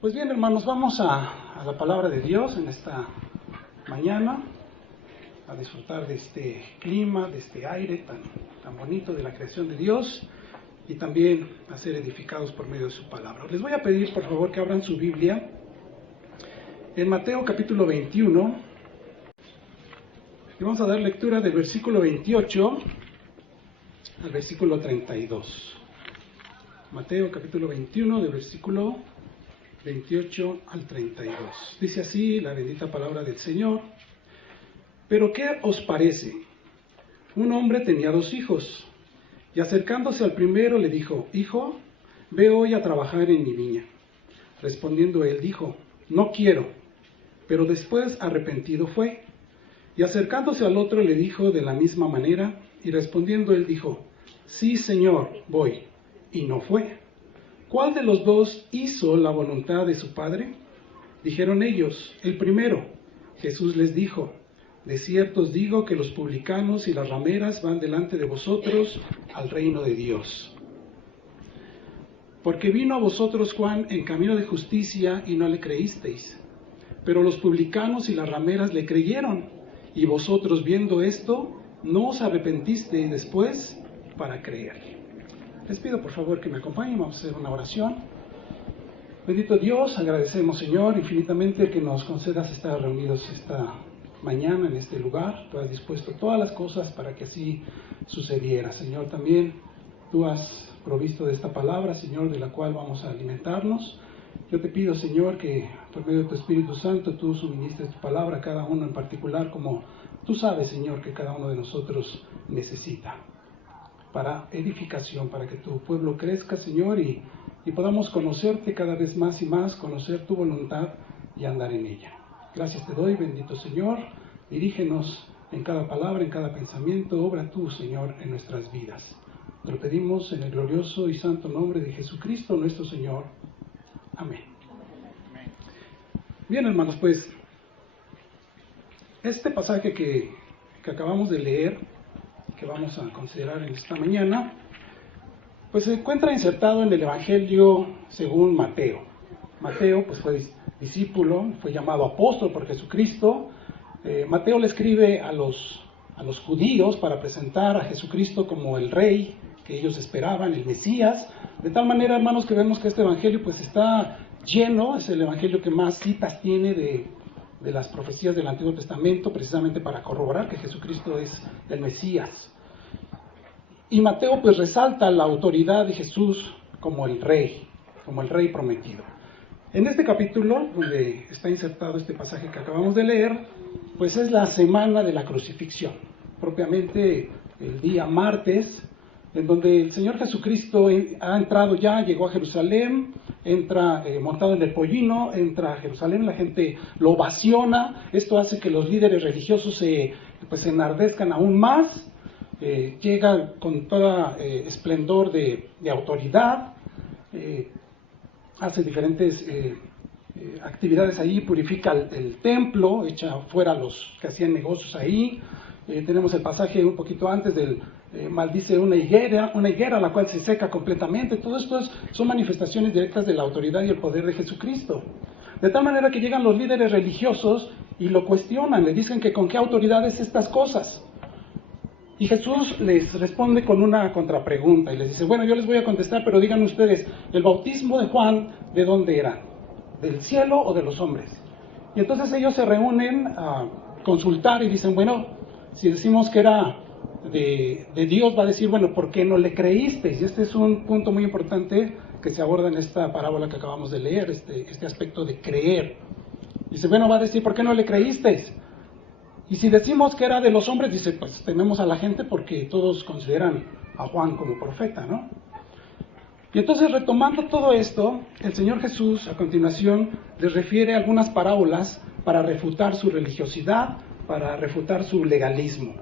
Pues bien, hermanos, vamos a la palabra de Dios en esta mañana, a disfrutar de este clima, de este aire tan bonito de la creación de Dios y también a ser edificados por medio de su palabra. Les voy a pedir, por favor, que abran su Biblia en Mateo capítulo 21 y vamos a dar lectura del versículo 28 al versículo 32. Mateo capítulo 21, del versículo 28 al 32. Dice así la bendita palabra del Señor. Pero ¿qué os parece? Un hombre tenía 2 hijos, y acercándose al primero le dijo: Hijo, ve hoy a trabajar en mi viña. Respondiendo él dijo: No quiero. Pero después arrepentido fue. Y acercándose al otro le dijo de la misma manera, y respondiendo él dijo: Sí, Señor, voy. Y no fue. ¿Cuál de los 2 hizo la voluntad de su padre? Dijeron ellos: el primero. Jesús les dijo: de cierto os digo que los publicanos y las rameras van delante de vosotros al reino de Dios. Porque vino a vosotros Juan en camino de justicia y no le creísteis, pero los publicanos y las rameras le creyeron, y vosotros viendo esto no os arrepentisteis después para creer. Les pido por favor que me acompañen, vamos a hacer una oración. Bendito Dios, agradecemos, Señor, infinitamente que nos concedas estar reunidos esta mañana en este lugar. Tú has dispuesto todas las cosas para que así sucediera. Señor, también tú has provisto de esta palabra, Señor, de la cual vamos a alimentarnos. Yo te pido, Señor, que por medio de tu Espíritu Santo tú suministres tu palabra a cada uno en particular, como tú sabes, Señor, que cada uno de nosotros necesita, para edificación, para que tu pueblo crezca, Señor, y podamos conocerte cada vez más y más, conocer tu voluntad y andar en ella. Gracias te doy, bendito Señor. Dirígenos en cada palabra, en cada pensamiento. Obra tú, Señor, en nuestras vidas. Te lo pedimos en el glorioso y santo nombre de Jesucristo, nuestro Señor. Amén. Bien, hermanos, pues este pasaje que acabamos de leer, que vamos a considerar en esta mañana, pues se encuentra insertado en el Evangelio según Mateo. Mateo pues fue discípulo, fue llamado apóstol por Jesucristo. Mateo le escribe a los judíos para presentar a Jesucristo como el rey que ellos esperaban, el Mesías. De tal manera, hermanos, que vemos que este Evangelio pues está lleno, es el Evangelio que más citas tiene de las profecías del Antiguo Testamento, precisamente para corroborar que Jesucristo es el Mesías. Y Mateo pues resalta la autoridad de Jesús como el rey prometido. En este capítulo, donde está insertado este pasaje que acabamos de leer, pues es la semana de la crucifixión, propiamente el día martes, en donde el Señor Jesucristo ha entrado ya, llegó a Jerusalén, entra montado en el pollino, entra a Jerusalén, la gente lo ovaciona. Esto hace que los líderes religiosos se enardezcan aún más. Llega con todo esplendor de autoridad, hace diferentes actividades ahí, purifica el templo, echa fuera a los que hacían negocios ahí. Tenemos el pasaje un poquito antes del maldice una higuera la cual se seca completamente. Todo esto son manifestaciones directas de la autoridad y el poder de Jesucristo. De tal manera que llegan los líderes religiosos y lo cuestionan, le dicen que con qué autoridad es estas cosas. Y Jesús les responde con una contrapregunta y les dice: bueno, yo les voy a contestar, pero digan ustedes, ¿el bautismo de Juan de dónde era? ¿Del cielo o de los hombres? Y entonces ellos se reúnen a consultar y dicen: bueno, si decimos que era de Dios, va a decir, bueno, ¿por qué no le creísteis? Y este es un punto muy importante que se aborda en esta parábola que acabamos de leer, este aspecto de creer. Dice, bueno, va a decir, ¿por qué no le creísteis? Y si decimos que era de los hombres, dice, pues tememos a la gente porque todos consideran a Juan como profeta, ¿no? Y entonces, retomando todo esto, el Señor Jesús a continuación les refiere algunas parábolas para refutar su religiosidad, para refutar su legalismo.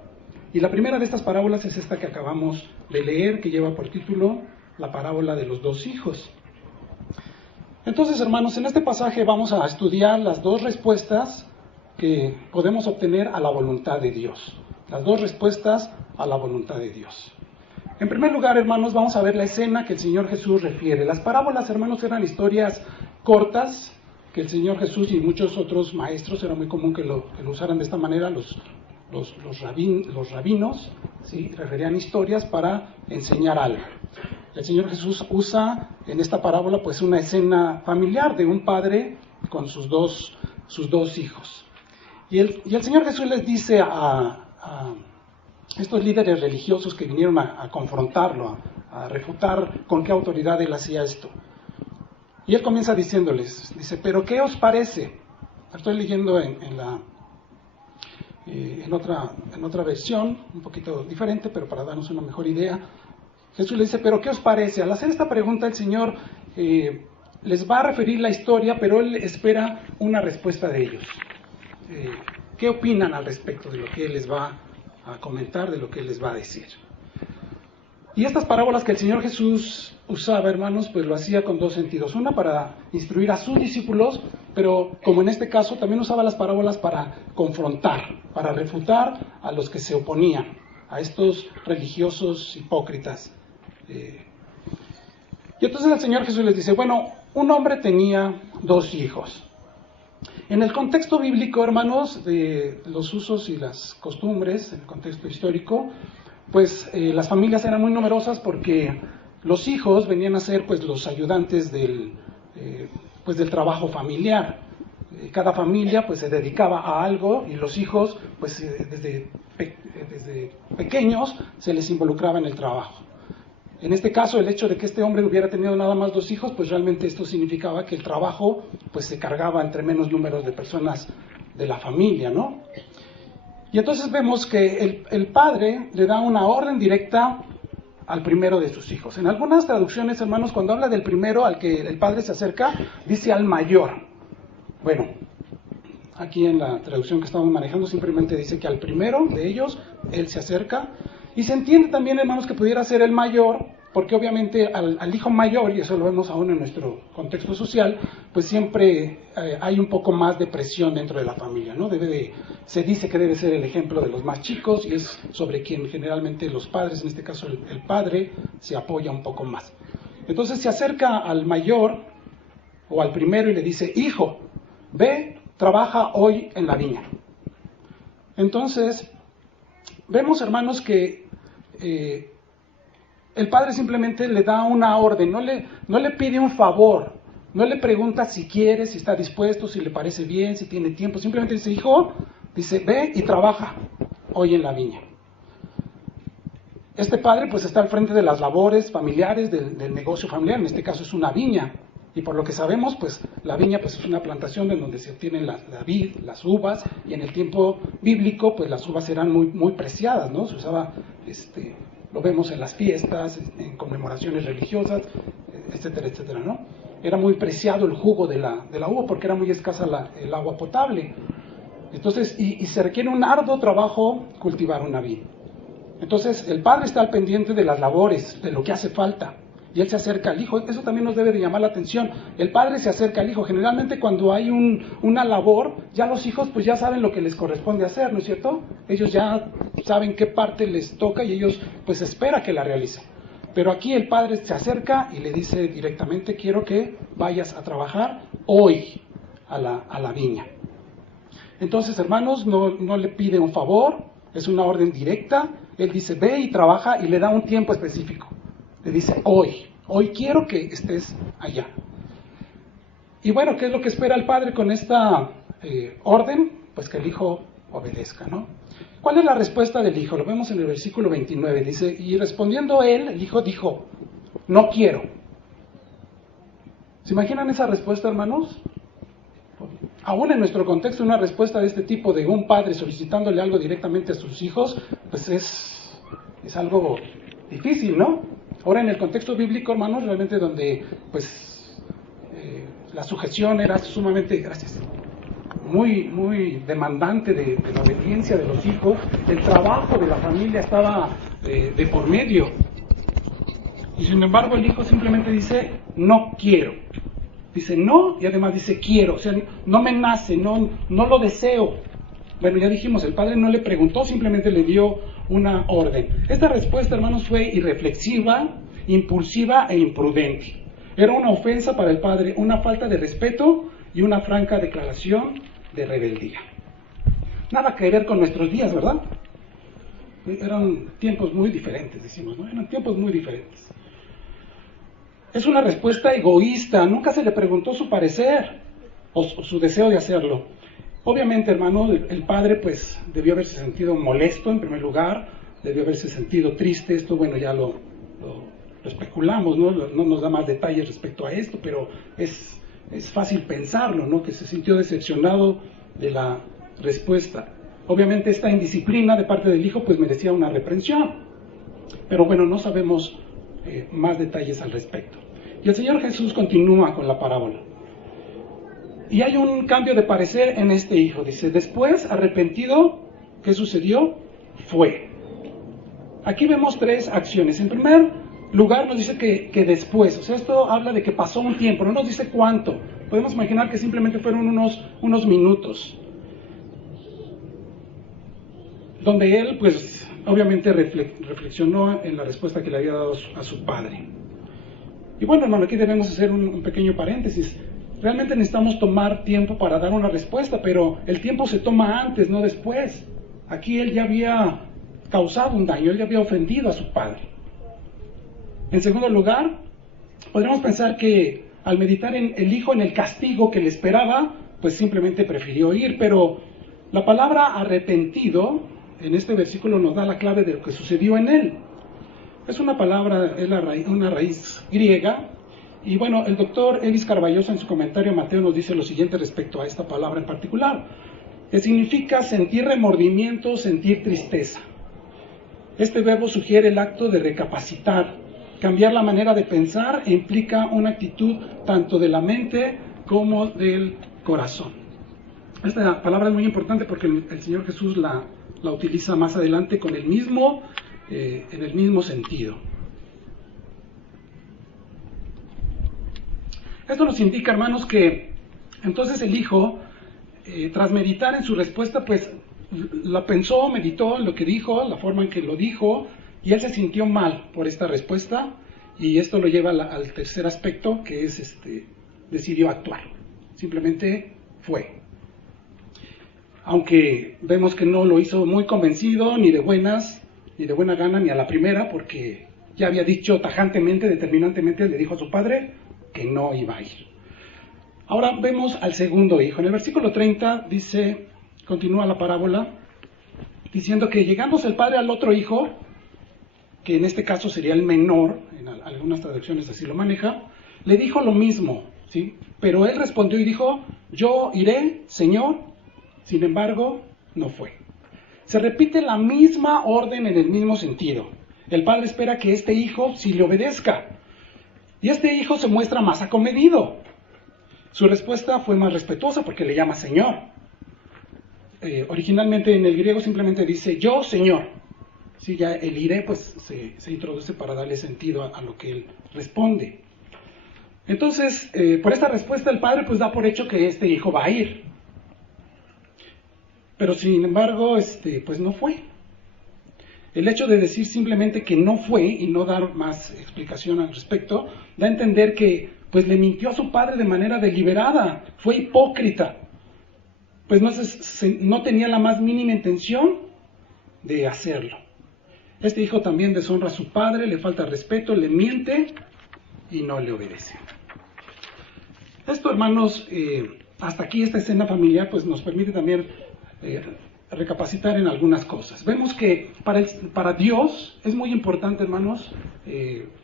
Y la primera de estas parábolas es esta que acabamos de leer, que lleva por título la parábola de los 2 hijos. Entonces, hermanos, en este pasaje vamos a estudiar las 2 respuestas que podemos obtener a la voluntad de Dios. Las 2 respuestas a la voluntad de Dios. En primer lugar, hermanos, vamos a ver la escena que el Señor Jesús refiere. Las parábolas, hermanos, eran historias cortas, que el Señor Jesús y muchos otros maestros, era muy común que lo usaran de esta manera, los rabinos, ¿sí? Referían historias para enseñar algo. El Señor Jesús usa en esta parábola pues una escena familiar de un padre con sus dos hijos. Y el Señor Jesús les dice a estos líderes religiosos que vinieron a confrontarlo, a refutar con qué autoridad él hacía esto. Y él comienza diciéndoles, dice, ¿pero qué os parece? Estoy leyendo en otra versión, un poquito diferente, pero para darnos una mejor idea. Jesús le dice, ¿pero qué os parece? Al hacer esta pregunta, el Señor les va a referir la historia, pero él espera una respuesta de ellos. ¿Qué opinan al respecto de lo que él les va a comentar, de lo que él les va a decir? Y estas parábolas que el Señor Jesús usaba, hermanos, pues lo hacía con dos sentidos. Una, para instruir a sus discípulos, pero como en este caso, también usaba las parábolas para confrontar, para refutar a los que se oponían, a estos religiosos hipócritas. Y entonces el Señor Jesús les dice, bueno, un hombre tenía 2 hijos. En el contexto bíblico, hermanos, de los usos y las costumbres, en el contexto histórico, pues las familias eran muy numerosas porque los hijos venían a ser pues los ayudantes del trabajo familiar. Cada familia pues se dedicaba a algo y los hijos pues desde pequeños se les involucraba en el trabajo. En este caso, el hecho de que este hombre hubiera tenido nada más 2 hijos, pues realmente esto significaba que el trabajo pues se cargaba entre menos números de personas de la familia, ¿no? Y entonces vemos que el padre le da una orden directa al primero de sus hijos. En algunas traducciones, hermanos, cuando habla del primero al que el padre se acerca, dice al mayor. Bueno, aquí en la traducción que estamos manejando simplemente dice que al primero de ellos, él se acerca. Y se entiende también, hermanos, que pudiera ser el mayor, porque obviamente al hijo mayor, y eso lo vemos aún en nuestro contexto social, pues siempre hay un poco más de presión dentro de la familia, ¿no? Se dice que debe ser el ejemplo de los más chicos, y es sobre quien generalmente los padres, en este caso el padre, se apoya un poco más. Entonces se acerca al mayor, o al primero, y le dice, hijo, ve, trabaja hoy en la viña. Entonces, vemos, hermanos, que el padre simplemente le da una orden, no le pide un favor, no le pregunta si quiere, si está dispuesto, si le parece bien, si tiene tiempo, simplemente dice, hijo, dice, ve y trabaja hoy en la viña. Este padre pues está al frente de las labores familiares del negocio familiar, en este caso es una viña, y por lo que sabemos, pues la viña pues es una plantación en donde se obtienen la vid, las uvas, y en el tiempo bíblico pues las uvas eran muy preciadas, ¿no? Se usaba, lo vemos en las fiestas, en conmemoraciones religiosas, etcétera, etcétera, ¿no? Era muy preciado el jugo de la uva porque era muy escasa el agua potable. Entonces, y se requiere un arduo trabajo cultivar una vid. Entonces, el padre está al pendiente de las labores, de lo que hace falta. Y él se acerca al hijo. Eso también nos debe de llamar la atención. El padre se acerca al hijo. Generalmente cuando hay una labor, ya los hijos pues ya saben lo que les corresponde hacer, ¿no es cierto? Ellos ya saben qué parte les toca y ellos pues espera que la realicen. Pero aquí el padre se acerca y le dice directamente, quiero que vayas a trabajar hoy a la viña. Entonces, hermanos, no le pide un favor, es una orden directa. Él dice, ve y trabaja, y le da un tiempo específico. Le dice, hoy quiero que estés allá. Y bueno, ¿qué es lo que espera el padre con esta orden? Pues que el hijo obedezca, ¿no? ¿Cuál es la respuesta del hijo? Lo vemos en el versículo 29. Dice, y respondiendo él, el hijo dijo, no quiero. ¿Se imaginan esa respuesta, hermanos? Aún en nuestro contexto, una respuesta de este tipo de un padre solicitándole algo directamente a sus hijos, pues es algo difícil, ¿no? Ahora en el contexto bíblico, hermanos, realmente donde pues la sujeción era sumamente, muy demandante de la obediencia de los hijos, el trabajo de la familia estaba de por medio. Y sin embargo el hijo simplemente dice, no quiero. Dice no y además dice quiero, o sea, no me nace, no lo deseo. Bueno, ya dijimos, el padre no le preguntó, simplemente le dio una orden. Esta respuesta, hermanos, fue irreflexiva, impulsiva e imprudente. Era una ofensa para el padre, una falta de respeto y una franca declaración de rebeldía. Nada que ver con nuestros días, ¿verdad? Eran tiempos muy diferentes, decimos, ¿no? Eran tiempos muy diferentes. Es una respuesta egoísta, nunca se le preguntó su parecer o su deseo de hacerlo. Obviamente, hermano, el padre pues debió haberse sentido molesto en primer lugar, debió haberse sentido triste. Esto, bueno, ya lo especulamos, ¿no? No nos da más detalles respecto a esto, pero es fácil pensarlo, ¿no? Que se sintió decepcionado de la respuesta. Obviamente esta indisciplina de parte del hijo pues merecía una reprensión, pero bueno, no sabemos más detalles al respecto. Y el Señor Jesús continúa con la parábola. Y hay un cambio de parecer en este hijo. Dice, después, arrepentido, ¿qué sucedió? Fue. Aquí vemos tres acciones. En primer lugar nos dice que después, o sea, esto habla de que pasó un tiempo, no nos dice cuánto. Podemos imaginar que simplemente fueron unos minutos, donde él, pues, obviamente reflexionó en la respuesta que le había dado a su padre. Y bueno, hermano, aquí debemos hacer un pequeño paréntesis. Realmente necesitamos tomar tiempo para dar una respuesta, pero el tiempo se toma antes, no después. Aquí él ya había causado un daño, él ya había ofendido a su padre. En segundo lugar, podríamos pensar que al meditar en el hijo, en el castigo que le esperaba, pues simplemente prefirió ir, pero la palabra arrepentido en este versículo nos da la clave de lo que sucedió en él. Es una palabra, es una raíz griega, y bueno, el doctor Ellis Carballosa en su comentario a Mateo nos dice lo siguiente respecto a esta palabra en particular, que significa sentir remordimiento, sentir tristeza. Este verbo sugiere el acto de recapacitar, cambiar la manera de pensar e implica una actitud tanto de la mente como del corazón. Esta palabra es muy importante porque el Señor Jesús la utiliza más adelante con en el mismo sentido. Esto nos indica, hermanos, que entonces el hijo, tras meditar en su respuesta, pues la pensó, meditó en lo que dijo, la forma en que lo dijo, y él se sintió mal por esta respuesta, y esto lo lleva al tercer aspecto, que es decidió actuar. Simplemente fue. Aunque vemos que no lo hizo muy convencido, ni de buena gana, ni a la primera, porque ya había dicho tajantemente, determinantemente, le dijo a su padre que no iba a ir. Ahora vemos al segundo hijo. En el versículo 30 dice, continúa la parábola, diciendo que llegándose el padre al otro hijo, que en este caso sería el menor, en algunas traducciones así lo maneja, le dijo lo mismo, ¿sí? Pero él respondió y dijo, yo iré, Señor. Sin embargo, no fue. Se repite la misma orden en el mismo sentido. El padre espera que este hijo sí le obedezca. Y este hijo se muestra más acomedido. Su respuesta fue más respetuosa porque le llama Señor. Originalmente en el griego simplemente dice yo, Señor. Sí, ya el iré pues se introduce para darle sentido a lo que él responde. Entonces, por esta respuesta el padre pues da por hecho que este hijo va a ir. Pero sin embargo, pues no fue. El hecho de decir simplemente que no fue y no dar más explicación al respecto, da a entender que pues le mintió a su padre de manera deliberada, fue hipócrita, pues no tenía la más mínima intención de hacerlo. Este hijo también deshonra a su padre, le falta respeto, le miente y no le obedece. Esto, hermanos, hasta aquí esta escena familiar pues nos permite también recapacitar en algunas cosas. Vemos que para Dios es muy importante, hermanos,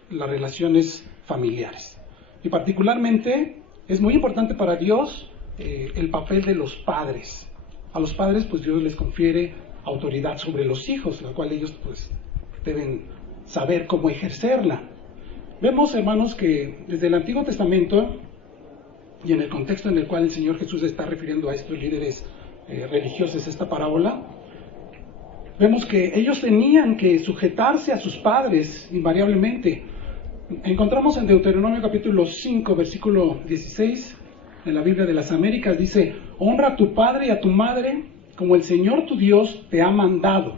las relaciones familiares. Y particularmente es muy importante para Dios el papel de los padres. A los padres pues Dios les confiere autoridad sobre los hijos, la cual ellos pues deben saber cómo ejercerla. Vemos, hermanos, que desde el Antiguo Testamento y en el contexto en el cual el Señor Jesús está refiriendo a estos líderes religiosos esta parábola, vemos que ellos tenían que sujetarse a sus padres invariablemente. Encontramos en Deuteronomio capítulo 5, versículo 16, en la Biblia de las Américas, dice, honra a tu padre y a tu madre como el Señor tu Dios te ha mandado.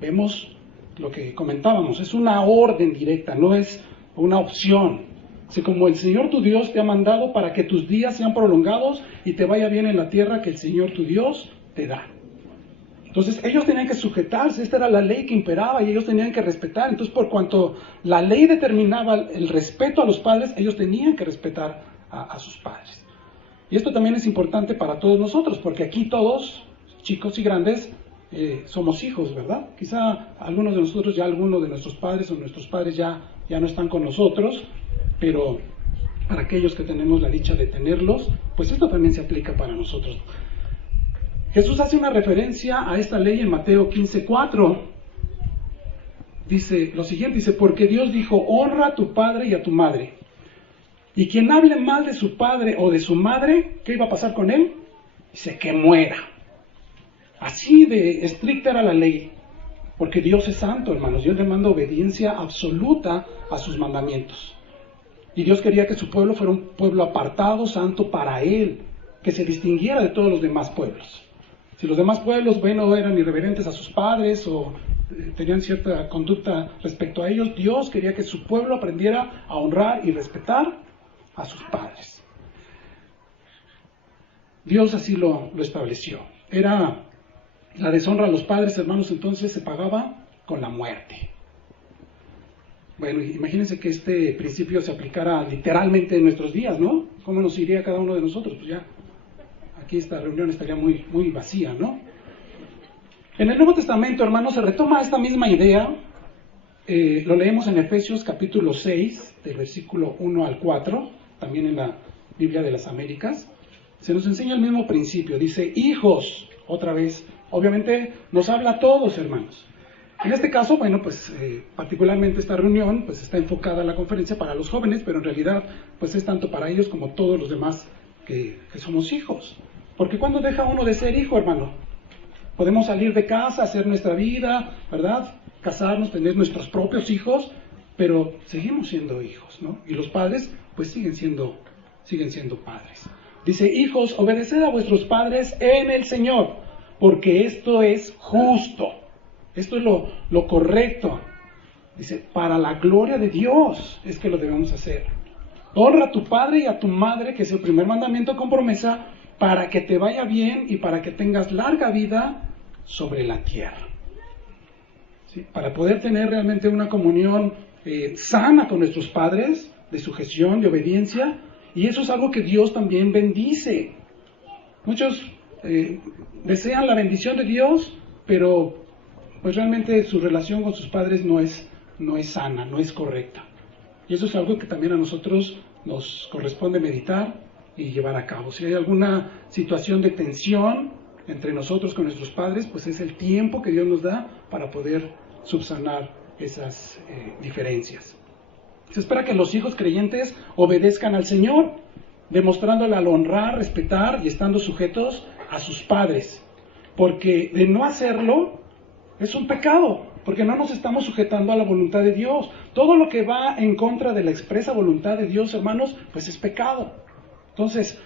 Vemos lo que comentábamos, es una orden directa, no es una opción. Dice, como el Señor tu Dios te ha mandado para que tus días sean prolongados y te vaya bien en la tierra que el Señor tu Dios te da. Entonces ellos tenían que sujetarse, esta era la ley que imperaba y ellos tenían que respetar. Entonces por cuanto la ley determinaba el respeto a los padres, ellos tenían que respetar a sus padres. Y esto también es importante para todos nosotros, porque aquí todos, chicos y grandes, somos hijos, ¿verdad? Quizá algunos de nosotros, ya algunos de nuestros padres o nuestros padres ya no están con nosotros, pero para aquellos que tenemos la dicha de tenerlos, pues esto también se aplica para nosotros. Jesús hace una referencia a esta ley en Mateo 15:4. Dice lo siguiente, dice, porque Dios dijo, honra a tu padre y a tu madre. Y quien hable mal de su padre o de su madre, ¿qué iba a pasar con él? Dice, que muera. Así de estricta era la ley. Porque Dios es santo, hermanos. Dios demanda obediencia absoluta a sus mandamientos. Y Dios quería que su pueblo fuera un pueblo apartado, santo para Él, que se distinguiera de todos los demás pueblos. Si los demás pueblos, bueno, eran irreverentes a sus padres o tenían cierta conducta respecto a ellos, Dios quería que su pueblo aprendiera a honrar y respetar a sus padres. Dios así lo estableció. Era la deshonra a los padres, hermanos, entonces se pagaba con la muerte. Bueno, imagínense que este principio se aplicara literalmente en nuestros días, ¿no? ¿Cómo nos iría cada uno de nosotros? Pues ya, aquí esta reunión estaría muy vacía, ¿no? En el Nuevo Testamento, hermanos, se retoma esta misma idea. Lo leemos en Efesios capítulo 6, del versículo 1 al 4, también en la Biblia de las Américas. Se nos enseña el mismo principio. Dice, hijos, otra vez, obviamente nos habla a todos, hermanos. En este caso, bueno, pues particularmente esta reunión pues está enfocada a la conferencia para los jóvenes, pero en realidad pues es tanto para ellos como todos los demás que somos hijos. Porque ¿cuándo deja uno de ser hijo, hermano? Podemos salir de casa, hacer nuestra vida, ¿verdad? Casarnos, tener nuestros propios hijos, pero seguimos siendo hijos, ¿no? Y los padres pues siguen siendo padres. Dice, hijos, obedeced a vuestros padres en el Señor, porque esto es justo. Esto es lo correcto. Dice, para la gloria de Dios es que lo debemos hacer. Honra a tu padre y a tu madre, que es el primer mandamiento con promesa, para que te vaya bien y para que tengas larga vida sobre la tierra. ¿Sí? Para poder tener realmente una comunión sana con nuestros padres, de sujeción, de obediencia, y eso es algo que Dios también bendice. Muchos desean la bendición de Dios, pero pues realmente su relación con sus padres no es sana, no es correcta. Y eso es algo que también a nosotros nos corresponde meditar y llevar a cabo. Si hay alguna situación de tensión entre nosotros con nuestros padres, pues es el tiempo que Dios nos da para poder subsanar esas diferencias. Se espera que los hijos creyentes obedezcan al Señor, demostrándole al honrar, respetar y estando sujetos a sus padres. Porque de no hacerlo, es un pecado, porque no nos estamos sujetando a la voluntad de Dios. Todo lo que va en contra de la expresa voluntad de Dios, hermanos, pues es pecado. Entonces,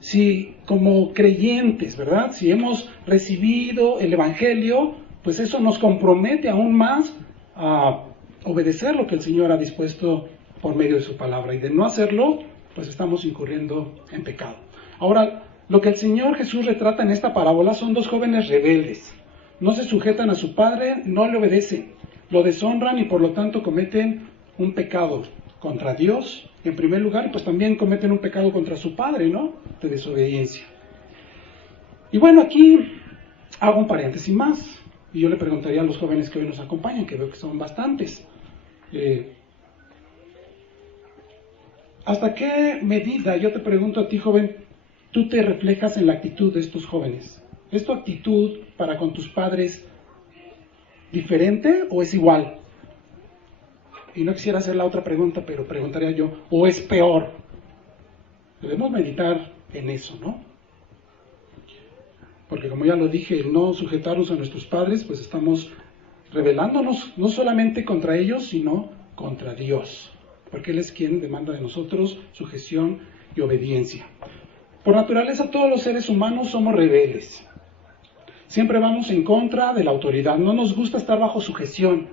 si como creyentes, ¿verdad? Si hemos recibido el Evangelio, pues eso nos compromete aún más a obedecer lo que el Señor ha dispuesto por medio de su palabra. Y de no hacerlo, pues estamos incurriendo en pecado. Ahora, lo que el Señor Jesús retrata en esta parábola son dos jóvenes rebeldes. No se sujetan a su padre, no le obedecen, lo deshonran y por lo tanto cometen un pecado contra Dios en primer lugar, y pues también cometen un pecado contra su padre, ¿no? De desobediencia. Y bueno, aquí hago un paréntesis más, y yo le preguntaría a los jóvenes que hoy nos acompañan, que veo que son bastantes, ¿hasta qué medida, yo te pregunto a ti, joven, tú te reflejas en la actitud de estos jóvenes? ¿Es tu actitud para con tus padres diferente o es igual? Y no quisiera hacer la otra pregunta, pero preguntaría yo, ¿o es peor? Debemos meditar en eso, ¿no? Porque como ya lo dije, el no sujetarnos a nuestros padres, pues estamos rebelándonos no solamente contra ellos, sino contra Dios. Porque Él es quien demanda de nosotros sujeción y obediencia. Por naturaleza, todos los seres humanos somos rebeldes. Siempre vamos en contra de la autoridad. No nos gusta estar bajo sujeción,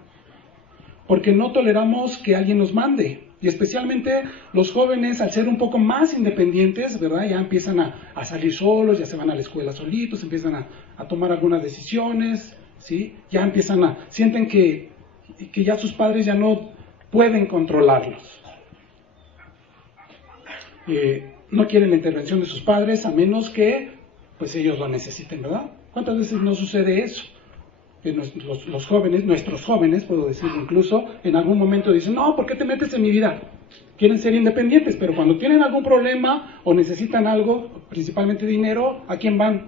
porque no toleramos que alguien nos mande. Y especialmente los jóvenes, al ser un poco más independientes, ¿verdad? Ya empiezan a salir solos, ya se van a la escuela solitos, empiezan a tomar algunas decisiones, ¿sí? Ya sienten que ya sus padres ya no pueden controlarlos. No quieren la intervención de sus padres a menos que pues ellos lo necesiten, ¿verdad? ¿Cuántas veces no sucede eso? Los jóvenes, nuestros jóvenes, puedo decirlo incluso, en algún momento dicen, no, ¿por qué te metes en mi vida? Quieren ser independientes, pero cuando tienen algún problema o necesitan algo, principalmente dinero, ¿a quién van?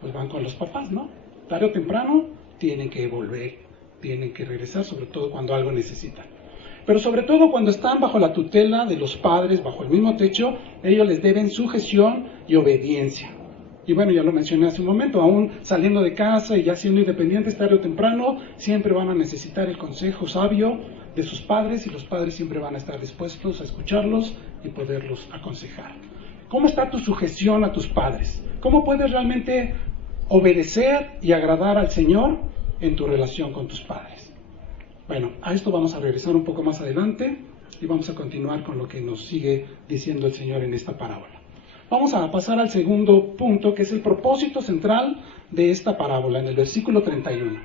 Pues van con los papás, ¿no? Tarde o temprano tienen que volver, tienen que regresar, sobre todo cuando algo necesitan. Pero sobre todo cuando están bajo la tutela de los padres, bajo el mismo techo, ellos les deben sujeción y obediencia. Y bueno, ya lo mencioné hace un momento, aún saliendo de casa y ya siendo independientes tarde o temprano, siempre van a necesitar el consejo sabio de sus padres y los padres siempre van a estar dispuestos a escucharlos y poderlos aconsejar. ¿Cómo está tu sujeción a tus padres? ¿Cómo puedes realmente obedecer y agradar al Señor en tu relación con tus padres? Bueno, a esto vamos a regresar un poco más adelante y vamos a continuar con lo que nos sigue diciendo el Señor en esta parábola. Vamos a pasar al segundo punto, que es el propósito central de esta parábola, en el versículo 31.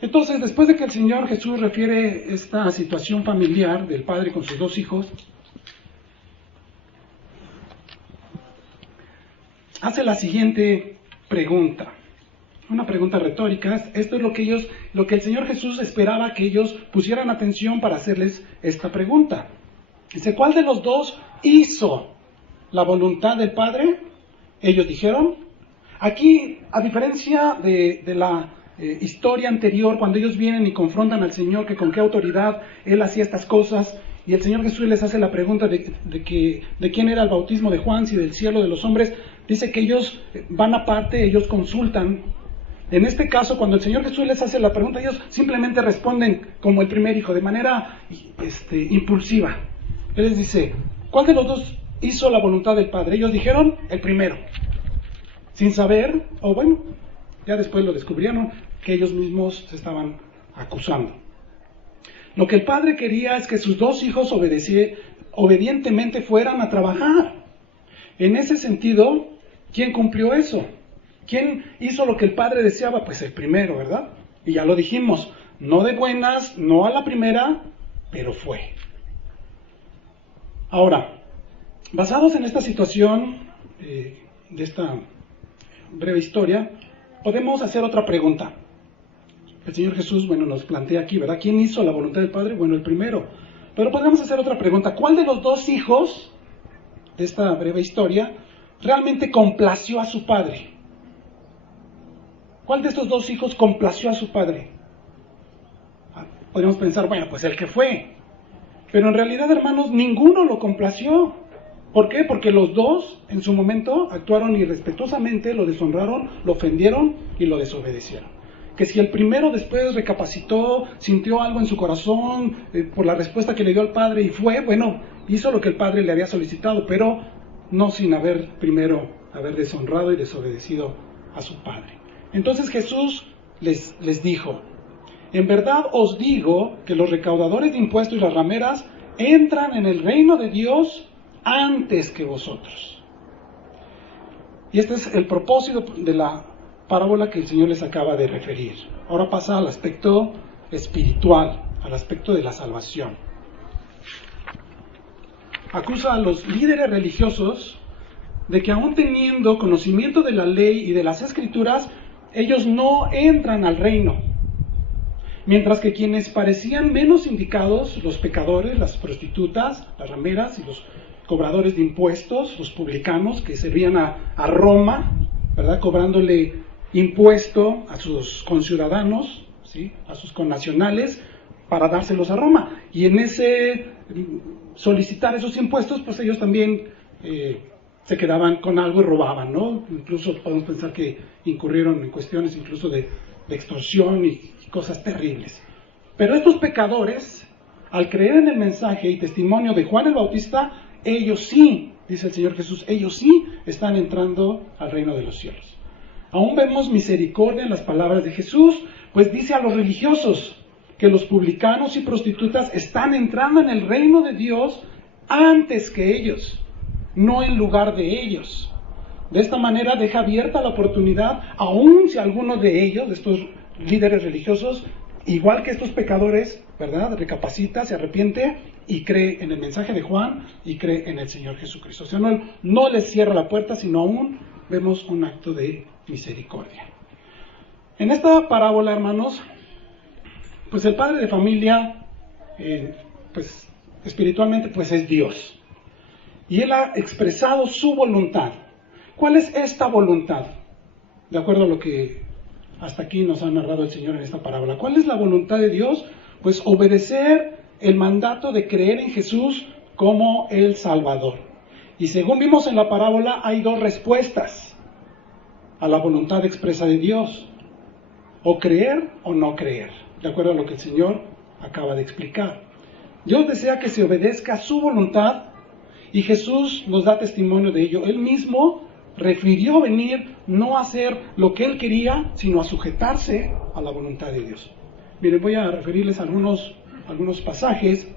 Entonces, después de que el Señor Jesús refiere esta situación familiar del padre con sus dos hijos, hace la siguiente pregunta, una pregunta retórica. Esto es lo que el Señor Jesús esperaba que ellos pusieran atención para hacerles esta pregunta. Dice, ¿cuál de los dos hizo la voluntad del Padre? Ellos dijeron. Aquí, a diferencia de la historia anterior, cuando ellos vienen y confrontan al Señor, que con qué autoridad Él hacía estas cosas, y el Señor Jesús les hace la pregunta de quién era el bautismo de Juan, si del cielo, de los hombres, dice que ellos van aparte, ellos consultan. En este caso, cuando el Señor Jesús les hace la pregunta, ellos simplemente responden como el primer hijo, de manera impulsiva. Él les dice, ¿cuál de los dos hizo la voluntad del Padre? Ellos dijeron, el primero, sin saber, o bueno, ya después lo descubrieron, que ellos mismos se estaban acusando. Lo que el Padre quería es que sus dos hijos obedientemente fueran a trabajar. En ese sentido, ¿quién cumplió eso? ¿Quién hizo lo que el Padre deseaba? Pues el primero, ¿verdad? Y ya lo dijimos, no de buenas, no a la primera, pero fue. Ahora, basados en esta situación, de esta breve historia, podemos hacer otra pregunta. El Señor Jesús, bueno, nos plantea aquí, ¿verdad? ¿Quién hizo la voluntad del Padre? Bueno, el primero. Pero podemos hacer otra pregunta. ¿Cuál de los dos hijos de esta breve historia realmente complació a su padre? ¿Cuál de estos dos hijos complació a su padre? Podríamos pensar, bueno, pues el que fue. Pero en realidad, hermanos, ninguno lo complació. ¿Por qué? Porque los dos, en su momento, actuaron irrespetuosamente, lo deshonraron, lo ofendieron y lo desobedecieron. Que si el primero después recapacitó, sintió algo en su corazón por la respuesta que le dio al padre y fue, bueno, hizo lo que el padre le había solicitado, pero no sin haber deshonrado y desobedecido a su padre. Entonces Jesús les dijo, en verdad os digo que los recaudadores de impuestos y las rameras entran en el reino de Dios antes que vosotros. Y este es el propósito de la parábola que el Señor les acaba de referir. Ahora pasa al aspecto espiritual, al aspecto de la salvación. Acusa a los líderes religiosos de que aún teniendo conocimiento de la ley y de las escrituras, ellos no entran al reino. Mientras que quienes parecían menos indicados, los pecadores, las prostitutas, las rameras y los cobradores de impuestos, los publicanos que servían a Roma, ¿verdad? Cobrándole impuesto a sus conciudadanos, ¿sí? A sus connacionales, para dárselos a Roma. Y en ese solicitar esos impuestos, pues ellos también se quedaban con algo y robaban, ¿no? Incluso podemos pensar que incurrieron en cuestiones incluso de extorsión y cosas terribles. Pero estos pecadores, al creer en el mensaje y testimonio de Juan el Bautista, ellos sí, dice el Señor Jesús, ellos sí están entrando al reino de los cielos. Aún vemos misericordia en las palabras de Jesús, pues dice a los religiosos, que los publicanos y prostitutas están entrando en el reino de Dios antes que ellos, no en lugar de ellos. De esta manera deja abierta la oportunidad, aun si alguno de ellos, de estos líderes religiosos, igual que estos pecadores, ¿verdad?, recapacita, se arrepiente y cree en el mensaje de Juan y cree en el Señor Jesucristo. O sea, no les cierra la puerta, sino aún vemos un acto de misericordia. En esta parábola, hermanos, pues el padre de familia, pues espiritualmente, pues es Dios. Y Él ha expresado su voluntad. ¿Cuál es esta voluntad? De acuerdo a lo que hasta aquí nos ha narrado el Señor en esta parábola. ¿Cuál es la voluntad de Dios? Pues obedecer el mandato de creer en Jesús como el Salvador. Y según vimos en la parábola, hay dos respuestas a la voluntad expresa de Dios: o creer o no creer, de acuerdo a lo que el Señor acaba de explicar. Dios desea que se obedezca a su voluntad y Jesús nos da testimonio de ello. Él mismo refirió venir no a hacer lo que Él quería, sino a sujetarse a la voluntad de Dios. Miren, voy a referirles algunos pasajes.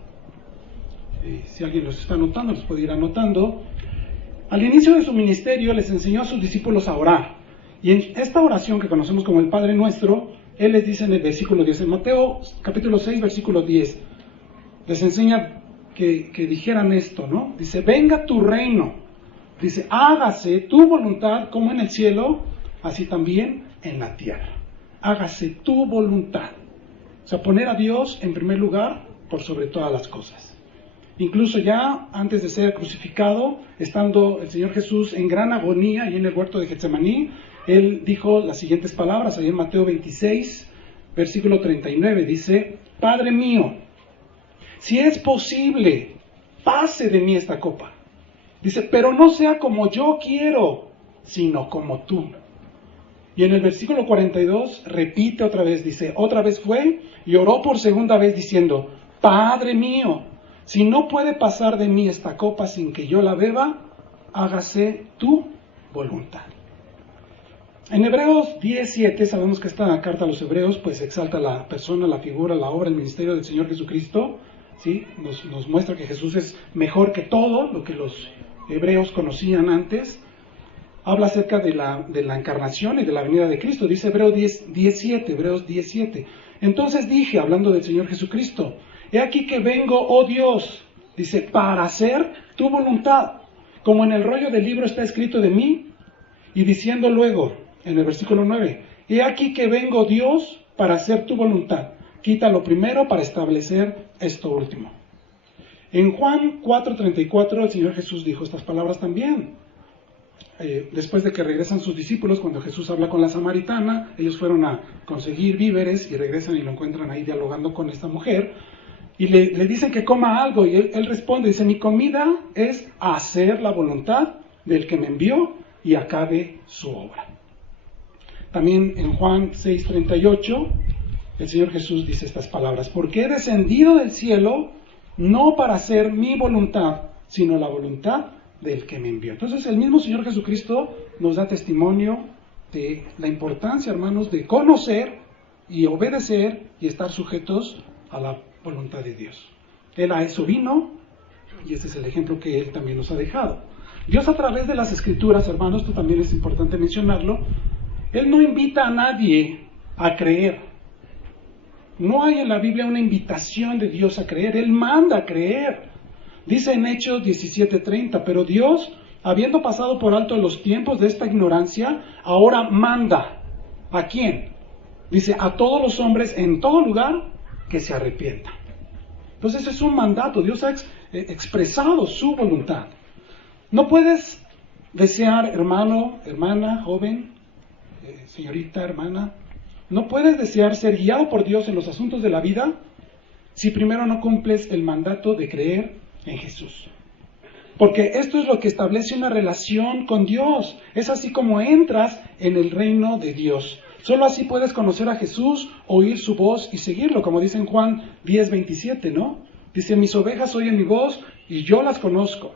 Si alguien los está anotando, los puede ir anotando. Al inicio de su ministerio les enseñó a sus discípulos a orar. Y en esta oración que conocemos como el Padre Nuestro, Él les dice en el versículo 10, en Mateo capítulo 6, versículo 10, les enseña que dijeran esto, ¿no? Dice, venga tu reino. Dice, hágase tu voluntad como en el cielo, así también en la tierra. Hágase tu voluntad. O sea, poner a Dios en primer lugar por sobre todas las cosas. Incluso ya antes de ser crucificado, estando el Señor Jesús en gran agonía y en el huerto de Getsemaní, Él dijo las siguientes palabras, ahí en Mateo 26, versículo 39, dice, Padre mío, si es posible, pase de mí esta copa. Dice, pero no sea como yo quiero, sino como tú. Y en el versículo 42 repite otra vez, dice, otra vez fue y oró por segunda vez diciendo, Padre mío, si no puede pasar de mí esta copa sin que yo la beba, hágase tu voluntad. En Hebreos 10:7 sabemos que esta carta a los Hebreos pues exalta la persona, la figura, la obra, el ministerio del Señor Jesucristo. ¿Sí? Nos muestra que Jesús es mejor que todo lo que los hebreos conocían antes. Habla acerca de la encarnación y de la venida de Cristo. Dice Hebreos 10:7. Entonces dije, hablando del Señor Jesucristo, he aquí que vengo, oh Dios, dice, para hacer tu voluntad, como en el rollo del libro está escrito de mí, y diciendo luego, en el versículo 9, he aquí que vengo, Dios, para hacer tu voluntad. Quita lo primero para establecer esto último. En Juan 4:34 el Señor Jesús dijo estas palabras también. Después de que regresan sus discípulos, cuando Jesús habla con la samaritana, ellos fueron a conseguir víveres y regresan y lo encuentran ahí dialogando con esta mujer. Y le dicen que coma algo y él responde, dice, mi comida es hacer la voluntad del que me envió y acabe su obra. También en Juan 6:38 el Señor Jesús dice estas palabras, porque he descendido del cielo no para hacer mi voluntad, sino la voluntad del que me envió. Entonces el mismo Señor Jesucristo nos da testimonio de la importancia, hermanos, de conocer y obedecer y estar sujetos a la voluntad de Dios. Él a eso vino y ese es el ejemplo que Él también nos ha dejado. Dios a través de las Escrituras, hermanos, esto también es importante mencionarlo, Él no invita a nadie a creer. No hay en la Biblia una invitación de Dios a creer, Él manda a creer. Dice en Hechos 17:30, pero Dios, habiendo pasado por alto los tiempos de esta ignorancia, ahora manda. ¿A quién? Dice, a todos los hombres en todo lugar que se arrepientan. Entonces es un mandato, Dios ha expresado su voluntad. No puedes desear, hermano, hermana, joven, señorita, hermana, no puedes desear ser guiado por Dios en los asuntos de la vida si primero no cumples el mandato de creer en Jesús. Porque esto es lo que establece una relación con Dios. Es así como entras en el reino de Dios. Solo así puedes conocer a Jesús, oír su voz y seguirlo, como dice en Juan 10:27, ¿no? Dice, mis ovejas oyen mi voz y yo las conozco.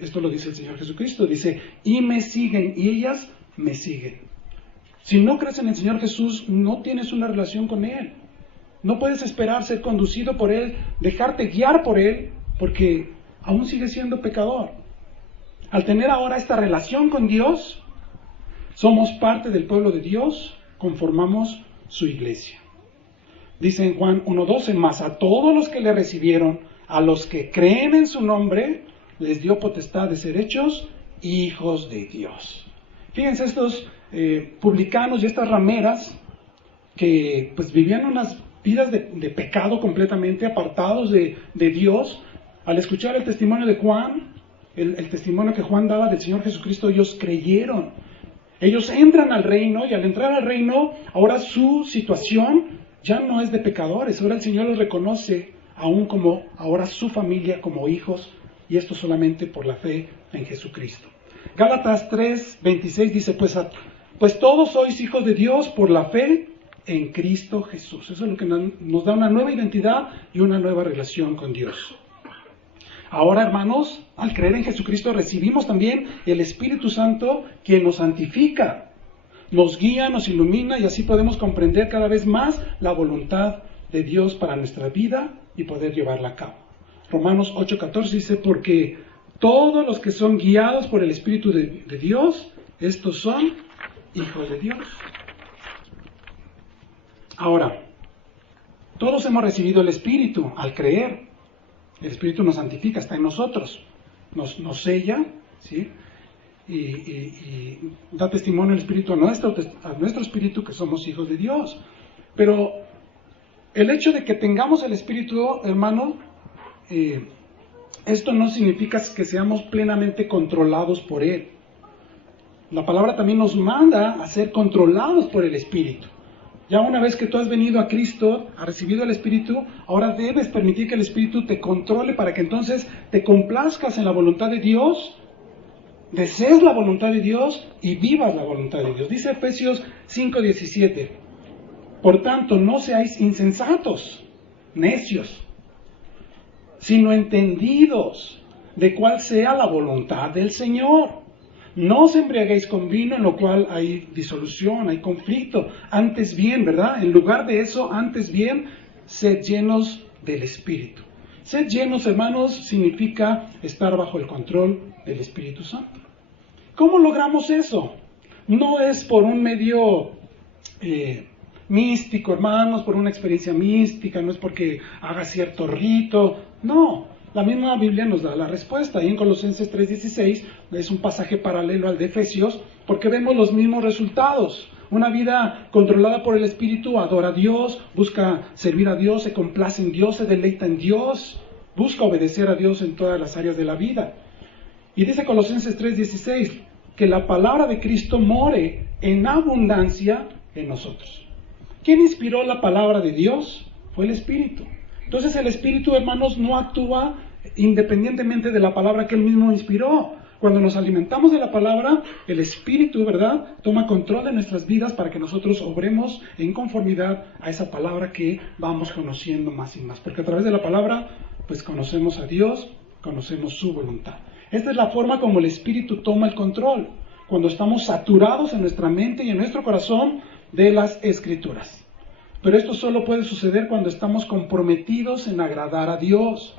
Esto lo dice el Señor Jesucristo. Dice, y me siguen, y ellas me siguen. Si no crees en el Señor Jesús, no tienes una relación con Él. No puedes esperar ser conducido por Él, dejarte guiar por Él, porque aún sigues siendo pecador. Al tener ahora esta relación con Dios, somos parte del pueblo de Dios, conformamos su iglesia. Dice en Juan 1:12, mas a todos los que le recibieron, a los que creen en su nombre, les dio potestad de ser hechos hijos de Dios. Fíjense, estos publicanos y estas rameras que pues vivían unas vidas de pecado completamente, apartados de Dios, al escuchar el testimonio de Juan, el testimonio que Juan daba del Señor Jesucristo, ellos creyeron. Ellos entran al reino, y al entrar al reino, ahora su situación ya no es de pecadores. Ahora el Señor los reconoce aún como ahora su familia, como hijos, y esto solamente por la fe en Jesucristo. Gálatas 3:26 dice, pues todos sois hijos de Dios por la fe en Cristo Jesús. Eso es lo que nos da una nueva identidad y una nueva relación con Dios. Ahora, hermanos, al creer en Jesucristo recibimos también el Espíritu Santo, quien nos santifica, nos guía, nos ilumina, y así podemos comprender cada vez más la voluntad de Dios para nuestra vida y poder llevarla a cabo. Romanos 8:14 dice, porque todos los que son guiados por el Espíritu de Dios, estos son hijos de Dios. Ahora, todos hemos recibido el Espíritu al creer. El Espíritu nos santifica, está en nosotros, nos sella, ¿sí? Y da testimonio el Espíritu a nuestro Espíritu que somos hijos de Dios. Pero el hecho de que tengamos el Espíritu, hermano, esto no significa que seamos plenamente controlados por Él. La palabra también nos manda a ser controlados por el Espíritu. Ya una vez que tú has venido a Cristo, has recibido el Espíritu, ahora debes permitir que el Espíritu te controle para que entonces te complazcas en la voluntad de Dios, desees la voluntad de Dios y vivas la voluntad de Dios. Dice Efesios 5:17, por tanto no seáis insensatos, necios, sino entendidos de cuál sea la voluntad del Señor. No os embriaguéis con vino, en lo cual hay disolución, hay conflicto. Antes bien, ¿verdad? En lugar de eso, antes bien, sed llenos del Espíritu. Sed llenos, hermanos, significa estar bajo el control del Espíritu Santo. ¿Cómo logramos eso? No es por un medio místico, hermanos, por una experiencia mística, no es porque haga cierto rito, no. La misma Biblia nos da la respuesta. Ahí en Colosenses 3:16 es un pasaje paralelo al de Efesios, porque vemos los mismos resultados. Una vida controlada por el Espíritu adora a Dios, busca servir a Dios, se complace en Dios, se deleita en Dios, busca obedecer a Dios en todas las áreas de la vida. Y dice Colosenses 3:16 que la palabra de Cristo more en abundancia en nosotros. ¿Quién inspiró la palabra de Dios? Fue el Espíritu. Entonces el Espíritu, hermanos, no actúa independientemente de la palabra que Él mismo inspiró. Cuando nos alimentamos de la palabra, el Espíritu, ¿verdad?, toma control de nuestras vidas para que nosotros obremos en conformidad a esa palabra que vamos conociendo más y más. Porque a través de la palabra, pues conocemos a Dios, conocemos su voluntad. Esta es la forma como el Espíritu toma el control, cuando estamos saturados en nuestra mente y en nuestro corazón de las Escrituras. Pero esto solo puede suceder cuando estamos comprometidos en agradar a Dios.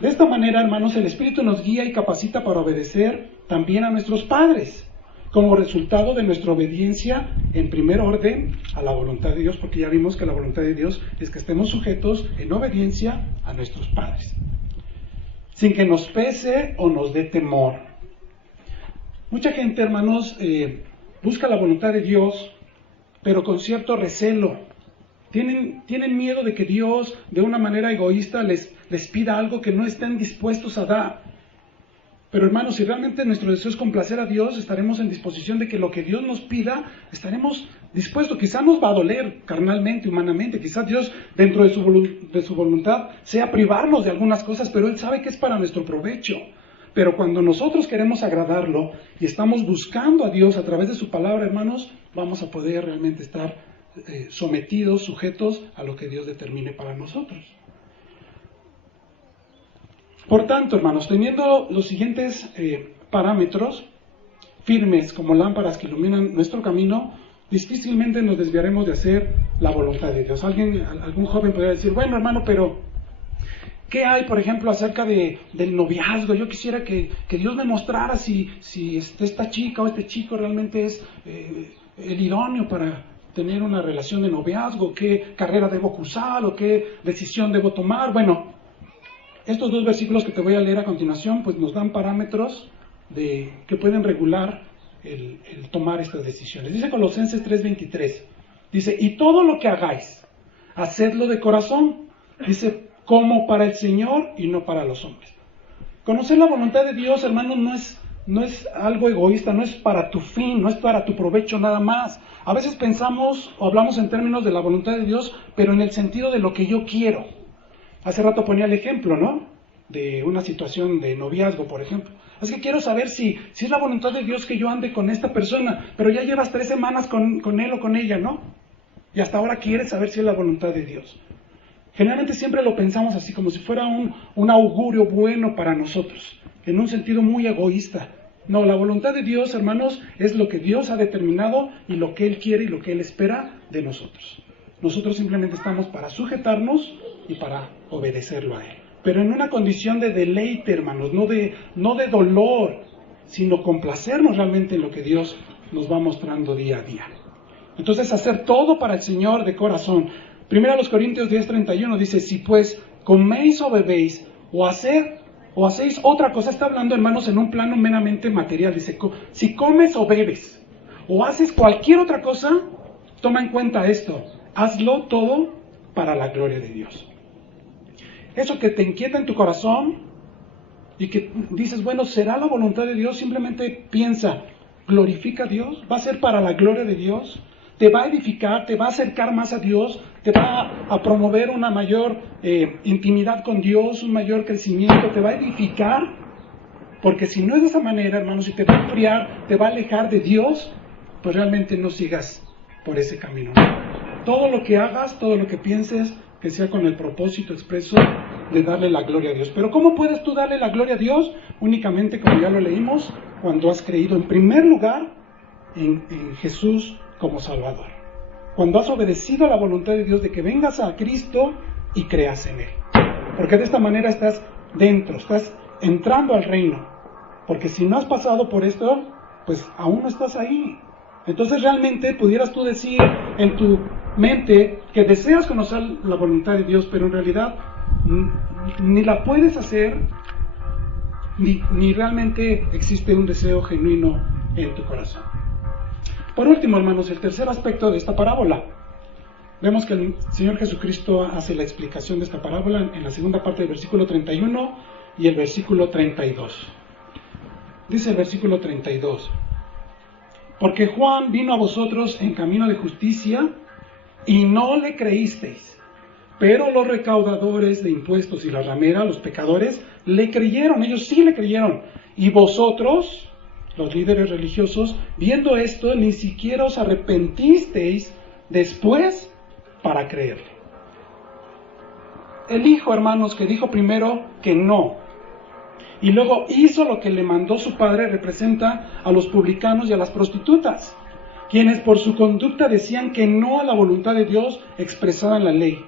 De esta manera, hermanos, el Espíritu nos guía y capacita para obedecer también a nuestros padres, como resultado de nuestra obediencia en primer orden a la voluntad de Dios, porque ya vimos que la voluntad de Dios es que estemos sujetos en obediencia a nuestros padres, sin que nos pese o nos dé temor. Mucha gente, hermanos, busca la voluntad de Dios, pero con cierto recelo. Tienen miedo de que Dios, de una manera egoísta, les pida algo que no estén dispuestos a dar. Pero hermanos, si realmente nuestro deseo es complacer a Dios, estaremos en disposición de que lo que Dios nos pida, estaremos dispuestos. Quizá nos va a doler carnalmente, humanamente. Quizá Dios, dentro de su voluntad, sea privarnos de algunas cosas, pero Él sabe que es para nuestro provecho. Pero cuando nosotros queremos agradarlo y estamos buscando a Dios a través de su palabra, hermanos, vamos a poder realmente estar sometidos, sujetos a lo que Dios determine para nosotros. Por tanto, hermanos, teniendo los siguientes parámetros firmes como lámparas que iluminan nuestro camino, difícilmente nos desviaremos de hacer la voluntad de Dios. Algún joven podría decir, bueno hermano, pero ¿qué hay, por ejemplo, acerca del noviazgo? Yo quisiera que Dios me mostrara si esta chica o este chico realmente es el idóneo para tener una relación de noviazgo, qué carrera debo cursar o qué decisión debo tomar. Bueno, estos dos versículos que te voy a leer a continuación, pues nos dan parámetros que pueden regular el tomar estas decisiones. Dice Colosenses 3:23, dice, y todo lo que hagáis, hacedlo de corazón, dice, como para el Señor y no para los hombres. Conocer la voluntad de Dios, hermanos, no es algo egoísta, no es para tu fin, no es para tu provecho nada más. A veces pensamos o hablamos en términos de la voluntad de Dios, pero en el sentido de lo que yo quiero. Hace rato ponía el ejemplo, ¿no? De una situación de noviazgo, por ejemplo. Es que quiero saber si es la voluntad de Dios que yo ande con esta persona, pero ya llevas 3 semanas con él o con ella, ¿no? Y hasta ahora quieres saber si es la voluntad de Dios. Generalmente siempre lo pensamos así, como si fuera un augurio bueno para nosotros, en un sentido muy egoísta. No, la voluntad de Dios, hermanos, es lo que Dios ha determinado y lo que Él quiere y lo que Él espera de nosotros. Nosotros simplemente estamos para sujetarnos y para obedecerlo a Él. Pero en una condición de deleite, hermanos, no de dolor, sino complacernos realmente en lo que Dios nos va mostrando día a día. Entonces, hacer todo para el Señor de corazón. Primero los Corintios 10:31 dice, si pues coméis o bebéis o hacéis otra cosa, está hablando, hermanos, en un plano meramente material. Dice, si comes o bebes o haces cualquier otra cosa, toma en cuenta esto, hazlo todo para la gloria de Dios. Eso que te inquieta en tu corazón y que dices, bueno, ¿será la voluntad de Dios? Simplemente piensa, ¿glorifica a Dios? ¿Va a ser para la gloria de Dios? ¿Te va a edificar? ¿Te va a acercar más a Dios? ¿Te va a promover una mayor intimidad con Dios? ¿Un mayor crecimiento? ¿Te va a edificar? Porque si no es de esa manera, hermanos, si te va a enfriar, te va a alejar de Dios, pues realmente no sigas por ese camino, ¿no? Todo lo que hagas, todo lo que pienses, que sea con el propósito expreso de darle la gloria a Dios. Pero ¿cómo puedes tú darle la gloria a Dios? Únicamente, como ya lo leímos, cuando has creído en primer lugar en Jesús como Salvador. Cuando has obedecido a la voluntad de Dios de que vengas a Cristo y creas en Él. Porque de esta manera estás dentro, estás entrando al reino. Porque si no has pasado por esto, pues aún no estás ahí. Entonces realmente pudieras tú decir en tu mente que deseas conocer la voluntad de Dios, pero en realidad ni la puedes hacer, ni realmente existe un deseo genuino en tu corazón. Por último, hermanos, el tercer aspecto de esta parábola. Vemos que el Señor Jesucristo hace la explicación de esta parábola en la segunda parte del versículo 31 y el versículo 32. Dice el versículo 32, porque Juan vino a vosotros en camino de justicia y no le creísteis, pero los recaudadores de impuestos y la ramera, los pecadores, le creyeron, ellos sí le creyeron, y vosotros, los líderes religiosos, viendo esto, ni siquiera os arrepentisteis después para creerle. El hijo, hermanos, que dijo primero que no, y luego hizo lo que le mandó su padre, representa a los publicanos y a las prostitutas, quienes por su conducta decían que no a la voluntad de Dios expresada en la ley.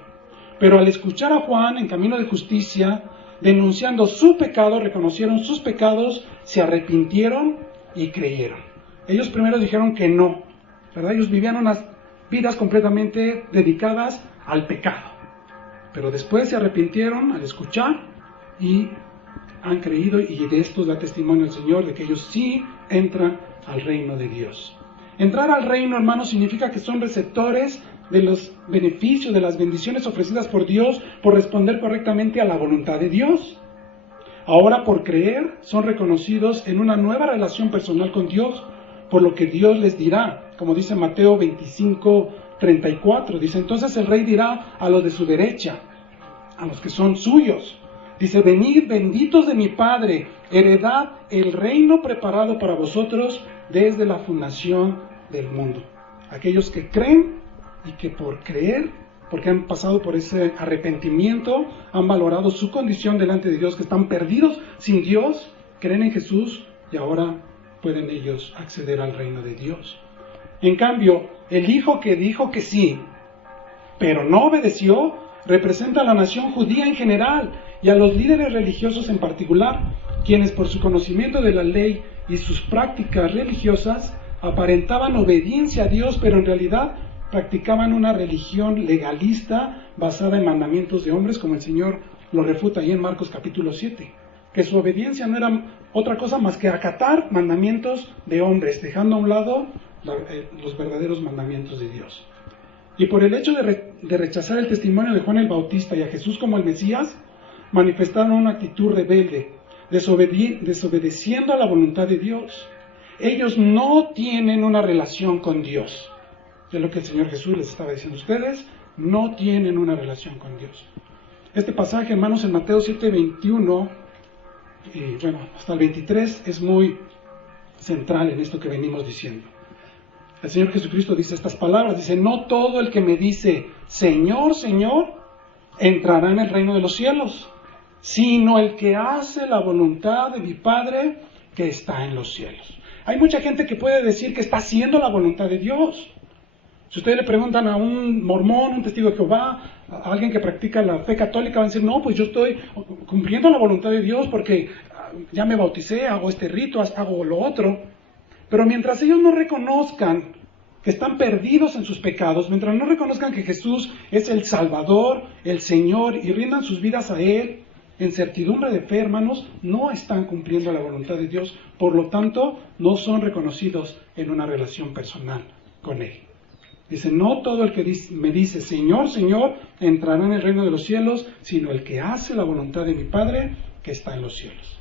Pero al escuchar a Juan en camino de justicia, denunciando su pecado, reconocieron sus pecados, se arrepintieron y creyeron. Ellos primero dijeron que no, ¿verdad? Ellos vivían unas vidas completamente dedicadas al pecado. Pero después se arrepintieron al escuchar y han creído, y de esto da testimonio el Señor de que ellos sí entran al reino de Dios. Entrar al reino, hermanos, significa que son receptores de los beneficios, de las bendiciones ofrecidas por Dios por responder correctamente a la voluntad de Dios. Ahora, por creer, son reconocidos en una nueva relación personal con Dios, por lo que Dios les dirá, como dice Mateo 25:34. Dice, entonces el rey dirá a los de su derecha, a los que son suyos, dice, venid benditos de mi Padre, heredad el reino preparado para vosotros desde la fundación del mundo. Aquellos que creen y que por creer, porque han pasado por ese arrepentimiento, han valorado su condición delante de Dios, que están perdidos sin Dios, creen en Jesús y ahora pueden ellos acceder al reino de Dios. En cambio, el hijo que dijo que sí, pero no obedeció, representa a la nación judía en general y a los líderes religiosos en particular, quienes por su conocimiento de la ley y sus prácticas religiosas aparentaban obediencia a Dios, pero en realidad practicaban una religión legalista basada en mandamientos de hombres, como el Señor lo refuta ahí en Marcos capítulo 7, que su obediencia no era otra cosa más que acatar mandamientos de hombres, dejando a un lado los verdaderos mandamientos de Dios. Y por el hecho de rechazar el testimonio de Juan el Bautista y a Jesús como el Mesías, manifestaron una actitud rebelde, desobedeciendo a la voluntad de Dios. Ellos no tienen una relación con Dios. Es lo que el Señor Jesús les estaba diciendo. Ustedes no tienen una relación con Dios. Este pasaje, hermanos, en Mateo 7:21 y bueno, hasta el 23 es muy central en esto que venimos diciendo. El Señor Jesucristo dice estas palabras, dice: no todo el que me dice Señor, Señor, entrará en el reino de los cielos, sino el que hace la voluntad de mi Padre que está en los cielos. Hay mucha gente que puede decir que está haciendo la voluntad de Dios. Si ustedes le preguntan a un mormón, un testigo de Jehová, a alguien que practica la fe católica, van a decir: no, pues yo estoy cumpliendo la voluntad de Dios porque ya me bauticé, hago este rito, hago lo otro. Pero mientras ellos no reconozcan que están perdidos en sus pecados, mientras no reconozcan que Jesús es el Salvador, el Señor, y rindan sus vidas a Él en certidumbre de fe, hermanos, no están cumpliendo la voluntad de Dios. Por lo tanto, no son reconocidos en una relación personal con Él. Dice: no todo el que me dice Señor, Señor, entrará en el reino de los cielos, sino el que hace la voluntad de mi Padre que está en los cielos.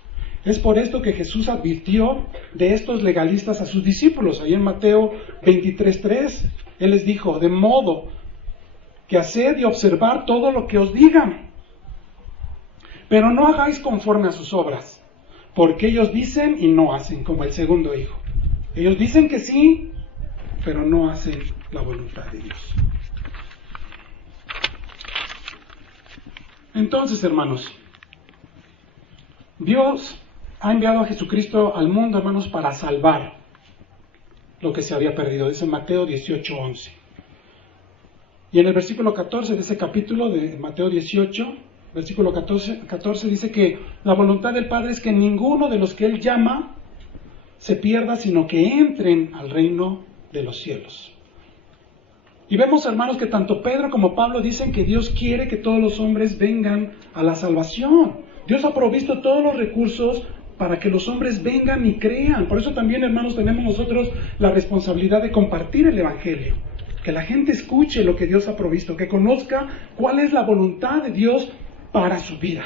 Es por esto que Jesús advirtió de estos legalistas a sus discípulos. Ahí en Mateo 23:3, Él les dijo: de modo que haced y observar todo lo que os digan, pero no hagáis conforme a sus obras, porque ellos dicen y no hacen, como el segundo hijo. Ellos dicen que sí, pero no hacen la voluntad de Dios. Entonces, hermanos, Dios ha enviado a Jesucristo al mundo, hermanos, para salvar lo que se había perdido. Dice Mateo 18:11. Y en el versículo 14 de ese capítulo de Mateo 18, versículo 14 dice que la voluntad del Padre es que ninguno de los que Él llama se pierda, sino que entren al reino de los cielos. Y vemos, hermanos, que tanto Pedro como Pablo dicen que Dios quiere que todos los hombres vengan a la salvación. Dios ha provisto todos los recursos para que los hombres vengan y crean. Por eso también, hermanos, tenemos nosotros la responsabilidad de compartir el Evangelio. Que la gente escuche lo que Dios ha provisto, que conozca cuál es la voluntad de Dios para su vida.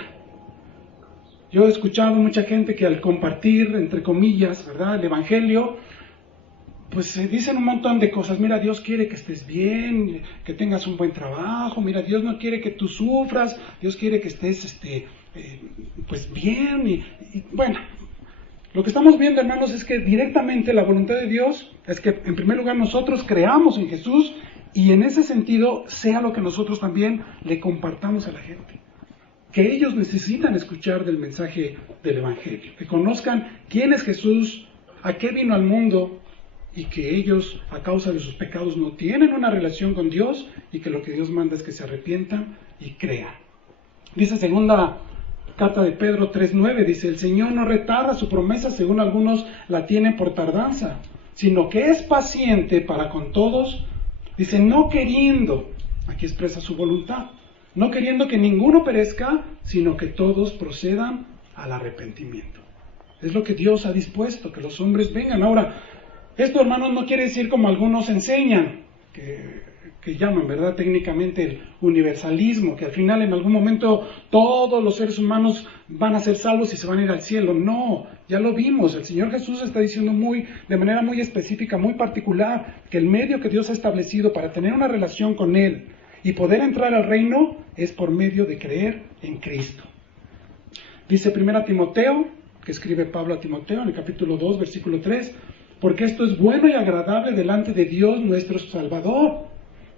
Yo he escuchado mucha gente que al compartir, entre comillas, ¿verdad?, el Evangelio, pues se dicen un montón de cosas. Mira, Dios quiere que estés bien, que tengas un buen trabajo. Mira, Dios no quiere que tú sufras. Dios quiere que estés pues bien. Y bueno, lo que estamos viendo, hermanos, es que directamente la voluntad de Dios es que en primer lugar nosotros creamos en Jesús y en ese sentido sea lo que nosotros también le compartamos a la gente. Que ellos necesitan escuchar del mensaje del Evangelio, que conozcan quién es Jesús, a qué vino al mundo, y que ellos, a causa de sus pecados, no tienen una relación con Dios, y que lo que Dios manda es que se arrepientan y crean. Dice segunda carta de Pedro 3:9, dice: el Señor no retarda su promesa, según algunos la tienen por tardanza, sino que es paciente para con todos. Dice: no queriendo, aquí expresa su voluntad, no queriendo que ninguno perezca, sino que todos procedan al arrepentimiento. Es lo que Dios ha dispuesto, que los hombres vengan. Ahora, esto, hermanos, no quiere decir como algunos enseñan, que llaman, ¿verdad?, técnicamente el universalismo, que al final en algún momento todos los seres humanos van a ser salvos y se van a ir al cielo. No, ya lo vimos. El Señor Jesús está diciendo de manera muy específica, muy particular, que el medio que Dios ha establecido para tener una relación con Él y poder entrar al reino es por medio de creer en Cristo. Dice 1 Timoteo, que escribe Pablo a Timoteo en el capítulo 2, versículo 3, porque esto es bueno y agradable delante de Dios nuestro Salvador.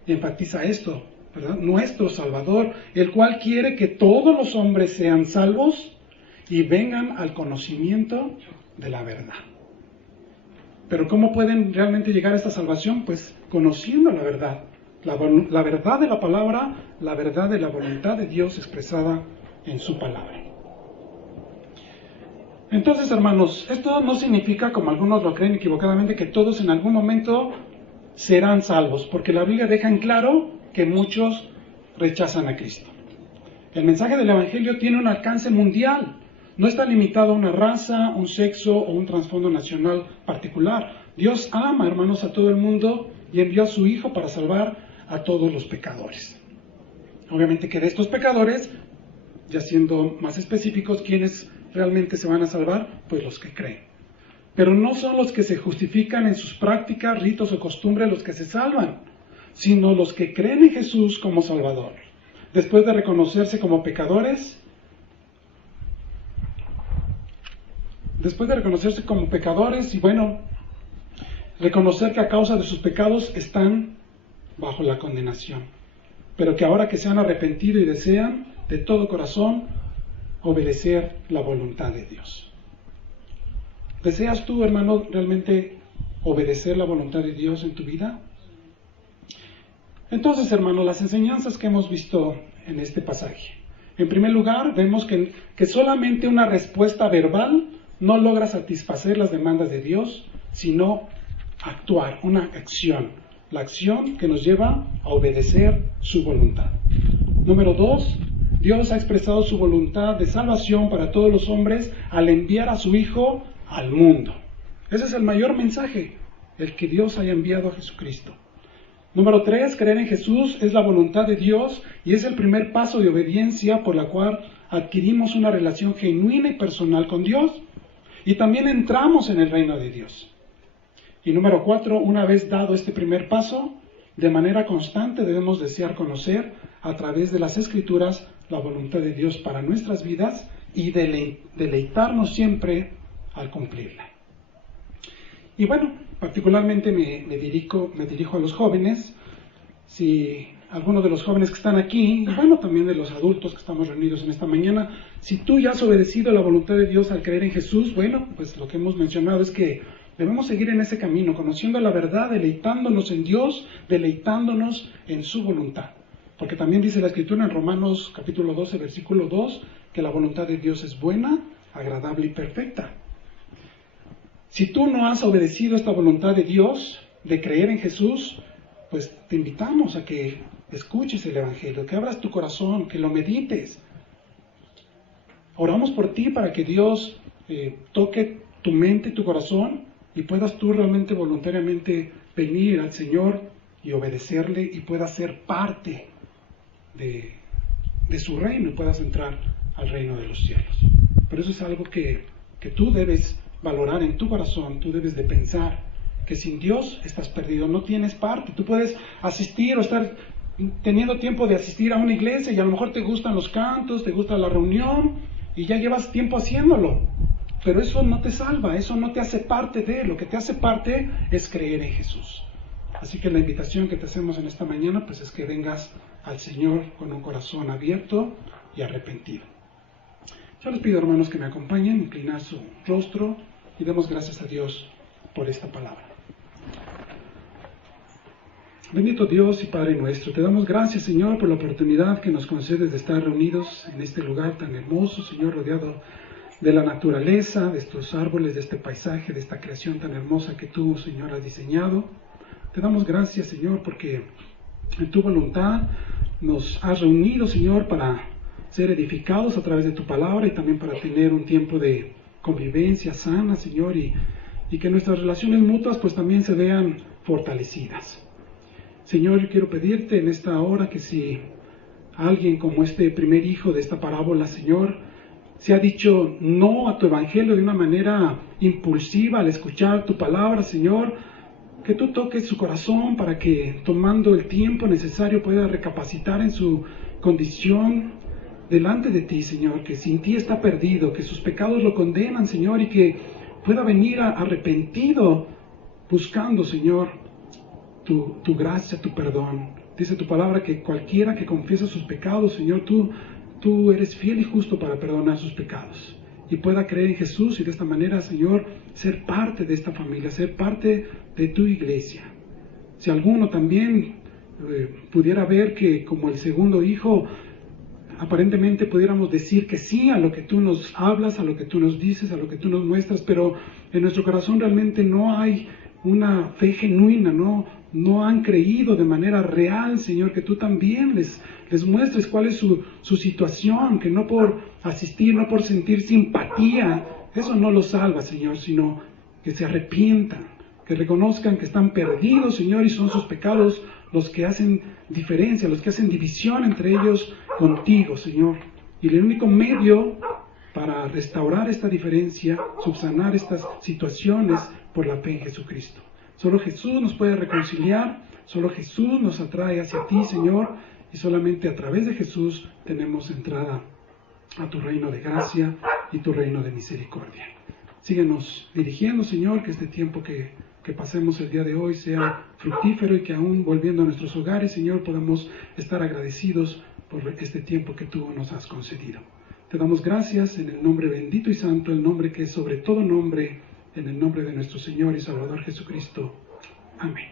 Y enfatiza esto, ¿verdad? Nuestro Salvador, el cual quiere que todos los hombres sean salvos y vengan al conocimiento de la verdad. Pero ¿cómo pueden realmente llegar a esta salvación? Pues conociendo la verdad. La verdad de la palabra, la verdad de la voluntad de Dios expresada en su palabra. Entonces, hermanos, esto no significa, como algunos lo creen equivocadamente, que todos en algún momento serán salvos, porque la Biblia deja en claro que muchos rechazan a Cristo. El mensaje del Evangelio tiene un alcance mundial, no está limitado a una raza, un sexo o un trasfondo nacional particular. Dios ama, hermanos, a todo el mundo y envió a su Hijo para salvar a todos los pecadores. Obviamente que de estos pecadores, ya siendo más específicos, ¿quiénes realmente se van a salvar? Pues los que creen. Pero no son los que se justifican en sus prácticas, ritos o costumbres los que se salvan, sino los que creen en Jesús como Salvador. Después de reconocerse como pecadores, y bueno, reconocer que a causa de sus pecados están bajo la condenación, pero que ahora que se han arrepentido y desean de todo corazón obedecer la voluntad de Dios. ¿Deseas tú, hermano, realmente obedecer la voluntad de Dios en tu vida? Entonces, hermano, las enseñanzas que hemos visto en este pasaje. En primer lugar, vemos que solamente una respuesta verbal no logra satisfacer las demandas de Dios, sino actuar, una acción. La acción que nos lleva a obedecer su voluntad. Número 2, Dios ha expresado su voluntad de salvación para todos los hombres al enviar a su Hijo al mundo. Ese es el mayor mensaje, el que Dios haya enviado a Jesucristo. Número 3, creer en Jesús es la voluntad de Dios y es el primer paso de obediencia por la cual adquirimos una relación genuina y personal con Dios y también entramos en el reino de Dios. Y número 4, una vez dado este primer paso, de manera constante debemos desear conocer a través de las Escrituras la voluntad de Dios para nuestras vidas y deleitarnos siempre al cumplirla. Y bueno, particularmente me dirijo a los jóvenes. Si algunos de los jóvenes que están aquí, y bueno, también de los adultos que estamos reunidos en esta mañana, si tú ya has obedecido la voluntad de Dios al creer en Jesús, bueno, pues lo que hemos mencionado es que debemos seguir en ese camino, conociendo la verdad, deleitándonos en Dios, deleitándonos en su voluntad. Porque también dice la Escritura en Romanos capítulo 12, versículo 2, que la voluntad de Dios es buena, agradable y perfecta. Si tú no has obedecido esta voluntad de Dios, de creer en Jesús, pues te invitamos a que escuches el Evangelio, que abras tu corazón, que lo medites. Oramos por ti para que Dios toque tu mente y tu corazón y puedas tú realmente voluntariamente venir al Señor y obedecerle y puedas ser parte de su reino y puedas entrar al reino de los cielos. Pero eso es algo que tú debes valorar en tu corazón, tú debes de pensar que sin Dios estás perdido, no tienes parte. Tú puedes asistir o estar teniendo tiempo de asistir a una iglesia y a lo mejor te gustan los cantos, te gusta la reunión y ya llevas tiempo haciéndolo, pero eso no te salva, eso no te hace parte de, lo que te hace parte es creer en Jesús. Así que la invitación que te hacemos en esta mañana pues es que vengas al Señor con un corazón abierto y arrepentido. Yo les pido, hermanos, que me acompañen, inclinar su rostro y demos gracias a Dios por esta palabra. Bendito Dios y Padre nuestro, te damos gracias, Señor, por la oportunidad que nos concedes de estar reunidos en este lugar tan hermoso, Señor, rodeado de la naturaleza, de estos árboles, de este paisaje, de esta creación tan hermosa que tú, Señor, has diseñado. Te damos gracias, Señor, porque en tu voluntad nos has reunido, Señor, para ser edificados a través de tu palabra y también para tener un tiempo de convivencia sana, Señor, y que nuestras relaciones mutuas pues también se vean fortalecidas. Señor, yo quiero pedirte en esta hora que si alguien como este primer hijo de esta parábola, Señor, se ha dicho no a tu evangelio de una manera impulsiva al escuchar tu palabra, Señor, que tú toques su corazón para que tomando el tiempo necesario pueda recapacitar en su condición delante de ti, Señor, que sin ti está perdido, que sus pecados lo condenan, Señor, y que pueda venir arrepentido buscando, Señor, tu gracia, tu perdón. Dice tu palabra que cualquiera que confiesa sus pecados, Señor, tú eres fiel y justo para perdonar sus pecados y pueda creer en Jesús y de esta manera, Señor, ser parte de esta familia, ser parte de tu iglesia. Si alguno también pudiera ver que como el segundo hijo, aparentemente pudiéramos decir que sí a lo que tú nos hablas, a lo que tú nos dices, a lo que tú nos muestras, pero en nuestro corazón realmente no hay una fe genuina, no han creído de manera real, Señor, que tú también les muestres cuál es su situación, que no por asistir, no por sentir simpatía, eso no los salva, Señor, sino que se arrepientan, que reconozcan que están perdidos, Señor, y son sus pecados los que hacen diferencia, los que hacen división entre ellos contigo, Señor. Y el único medio para restaurar esta diferencia, subsanar estas situaciones por la fe en Jesucristo. Solo Jesús nos puede reconciliar, solo Jesús nos atrae hacia ti, Señor, y solamente a través de Jesús tenemos entrada a tu reino de gracia y tu reino de misericordia. Síguenos dirigiendo, Señor, que este tiempo que pasemos el día de hoy sea fructífero y que aún volviendo a nuestros hogares, Señor, podamos estar agradecidos por este tiempo que tú nos has concedido. Te damos gracias en el nombre bendito y santo, el nombre que es sobre todo nombre, en el nombre de nuestro Señor y Salvador Jesucristo. Amén.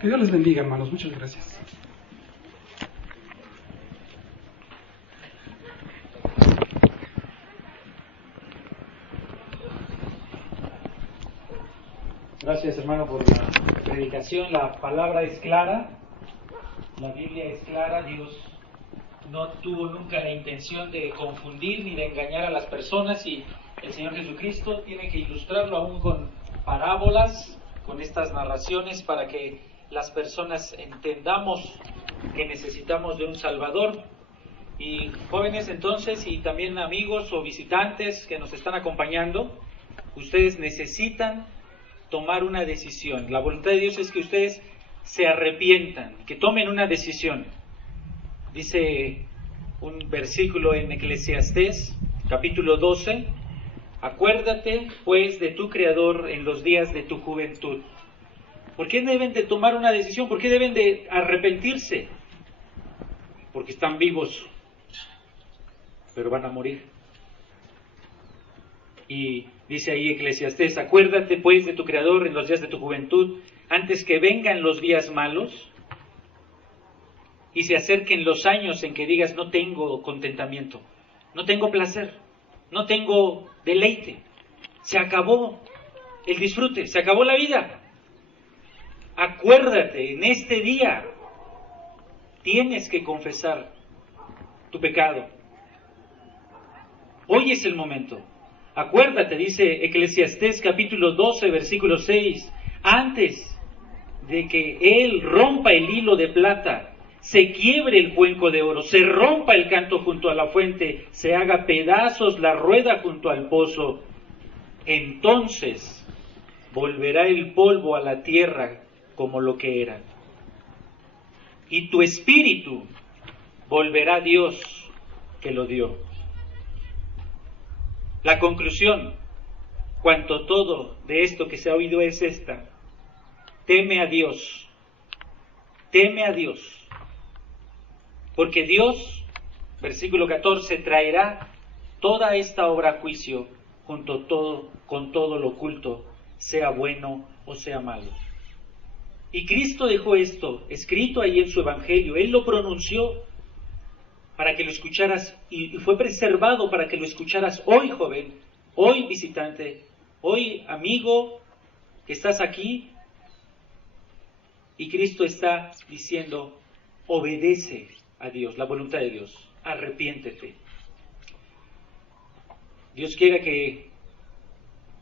Que Dios les bendiga, hermanos. Muchas gracias. Gracias, hermano, por la predicación. La palabra es clara, la Biblia es clara. Dios no tuvo nunca la intención de confundir ni de engañar a las personas, y el Señor Jesucristo tiene que ilustrarlo aún con parábolas, con estas narraciones, para que las personas entendamos que necesitamos de un Salvador. Y jóvenes, entonces, y también amigos o visitantes que nos están acompañando, ustedes necesitan tomar una decisión. La voluntad de Dios es que ustedes se arrepientan, que tomen una decisión. Dice un versículo en Eclesiastés, capítulo 12, acuérdate pues de tu Creador en los días de tu juventud. ¿Por qué deben de tomar una decisión? ¿Por qué deben de arrepentirse? Porque están vivos, pero van a morir. Y dice ahí Eclesiastés, acuérdate pues de tu Creador en los días de tu juventud, antes que vengan los días malos y se acerquen los años en que digas, no tengo contentamiento, no tengo placer, no tengo deleite, se acabó el disfrute, se acabó la vida. Acuérdate, en este día tienes que confesar tu pecado. Hoy es el momento. Acuérdate, dice Eclesiastés capítulo 12, versículo 6, antes de que él rompa el hilo de plata, se quiebre el cuenco de oro, se rompa el canto junto a la fuente, se haga pedazos la rueda junto al pozo, entonces volverá el polvo a la tierra como lo que era. Y tu espíritu volverá a Dios que lo dio. La conclusión, cuanto todo de esto que se ha oído es esta: teme a Dios, porque Dios, versículo 14, traerá toda esta obra a juicio con todo lo oculto, sea bueno o sea malo. Y Cristo dejó esto escrito ahí en su Evangelio, Él lo pronunció para que lo escucharas, y fue preservado para que lo escucharas hoy, joven, hoy visitante, hoy amigo que estás aquí. Y Cristo está diciendo, obedece a Dios, la voluntad de Dios, arrepiéntete. Dios quiera que,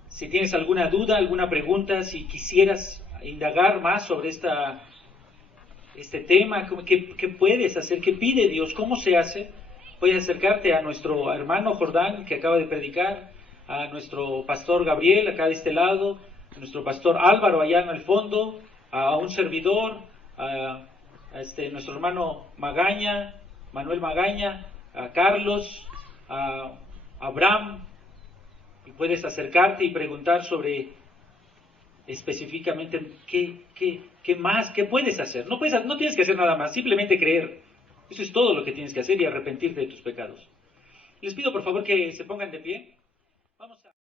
si tienes alguna duda, alguna pregunta, si quisieras indagar más sobre este tema, ¿qué puedes hacer? ¿Qué pide Dios? ¿Cómo se hace? Puedes acercarte a nuestro hermano Jordán, que acaba de predicar, a nuestro pastor Gabriel, acá de este lado, a nuestro pastor Álvaro, allá en el fondo, a un servidor, a nuestro hermano Magaña, Manuel Magaña, a Carlos, a Abraham, y puedes acercarte y preguntar sobre específicamente qué más, qué puedes hacer. No tienes que hacer nada más, simplemente creer. Eso es todo lo que tienes que hacer y arrepentirte de tus pecados. Les pido por favor que se pongan de pie. Vamos a...